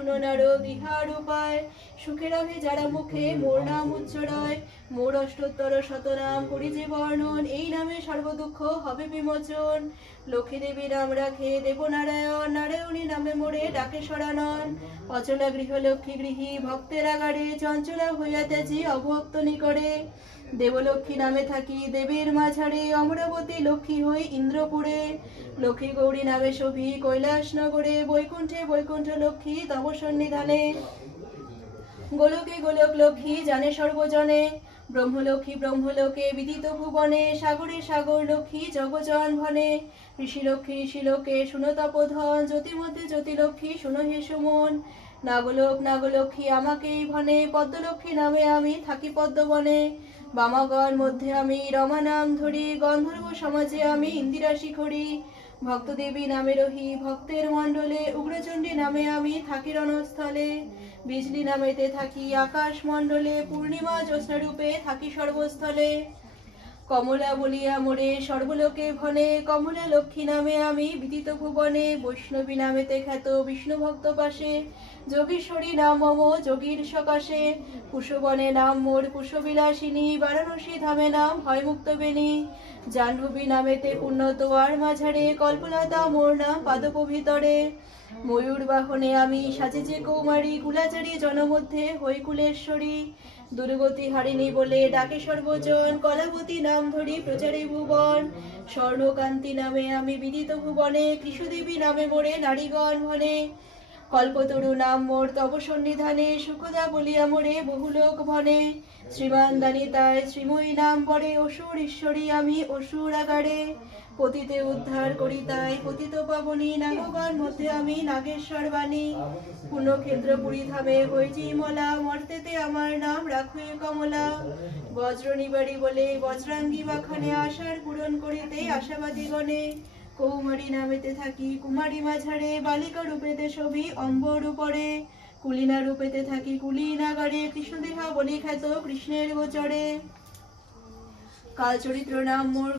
শুনো নারদ ইহার উপায়, সুখে রহে যারা মুখে মোর নাম উচ্চারয়। মোর অষ্টোত্তর শতনাম করি যে বর্ণন, এই নামে সর্বদুঃখ হবে বিমোচন। লক্ষ্মী দেবী নাম রাখে দেবনারায়ণ, নারায়ণী নামে মোরে ডাকে সরানন। অচলা গৃহলক্ষ্মী গৃহী ভক্তের আগারে, চঞ্চলা হইয়া ত্যাজি অভক্ত নিকরে। দেবলক্ষ্মী নামে থাকি দেবীর মাঝারে, অমরাবতী লক্ষ্মী হই ইন্দ্রপুরে। লক্ষ্মী গৌরী নামে শোভি কৈলাস নগরে, বৈকুণ্ঠে বৈকুণ্ঠ লক্ষ্মী তব সন্নিধানে। গোলকে গোলক লক্ষ্মী জানে সর্বজনে, ব্রহ্মলক্ষ্মী ব্রহ্মলোকে বিদিত ভুবনে। সাগরে সাগর লক্ষ্মী জগজন ভনে, ঋষিলক্ষ্মী ঋষিলোকে শুনো তপোধন। জ্যোতি মধ্যে জ্যোতিলক্ষ্মী শুনো হে সুমন। নাগলোক নাগলক্ষ্মী আমাকেই ভনে, পদ্মলক্ষ্মী নামে আমি থাকি পদ্মবনে। বামাগণ মধ্যে আমি রমা নাম ধরি, গন্ধর্ব সমাজে আমি ইন্দিরা শিখরি। ভক্তদেবী নামে রহি ভক্তের মণ্ডলে, উগ্রচণ্ডী নামে আমি থাকি রণস্থলে। বিজলি নামেতে থাকি আকাশ মণ্ডলে, পূর্ণিমা জ্যোৎস্না রূপে থাকি সর্বস্থলে। কমলা বলিয়া মোরে সর্বলোকে ভনে, কমলা লক্ষ্মী নামে আমি বিদিত ভুবনে। বৈষ্ণবী নামেতে খ্যাত বিষ্ণু ভক্ত পাশে, যোগীশ্বরী নাম মম যোগীর সকাশে। কুশবনে নাম মোর কুশবিলাসিনী, বারাণসী ধামে নাম হয় মুক্ত বেণী। জাহ্নবী নামেতে পুণ্য তোয়ার মাঝারে, কল্পলতা মোর নাম পাদপ ভিতরে। ময়ূর বাহনে আমি সাজে যে কৌমারী, কুলাচারী জনমধ্যে হই কুলেশ্বরী। দুর্গতি হারিণী বলে ডাকে সর্বজন, কলাবতী নাম ধরি প্রচারে ভুবন। স্বর্ণকান্তি নামে আমি বিদিত ভুবনে, কৃষ্ণদেবী নামে মোরে নারীগণ ভনে। কল্পতরু নাম মোর তব সন্নিধানে, সুখদা বলিয়া মোরে বহুলোক ভনে। শ্রীমান দানিতায় শ্রীময়ী নাম পরে, অসুর ঈশ্বরী আমি অসুর আগারে। পতিতে উদ্ধার করি তাই পতিত পাবনী, নাগগণ মধ্যে আমি নাগেশ্বর বাণী। পুণ্যক্ষেত্র পুরী ধামে হইছি মলা, মর্তেতে আমার নাম রাখে কমলা। বজ্র নিবারী বলে বজ্রাঙ্গী বাখানে, আশার পূরণ করিতে আশাবাদী গণে। কৌমারী নামেতে থাকি কুমারী মাঝারে, বালিকা রূপেতে ছবি অম্বর উপরে। কুলিনা রূপেতে থাকি কুলিনাগারে, কৃষ্ণদেহা বলি খ্যাত কৃষ্ণের গোচরে। কাল চরিত্র নাম মোর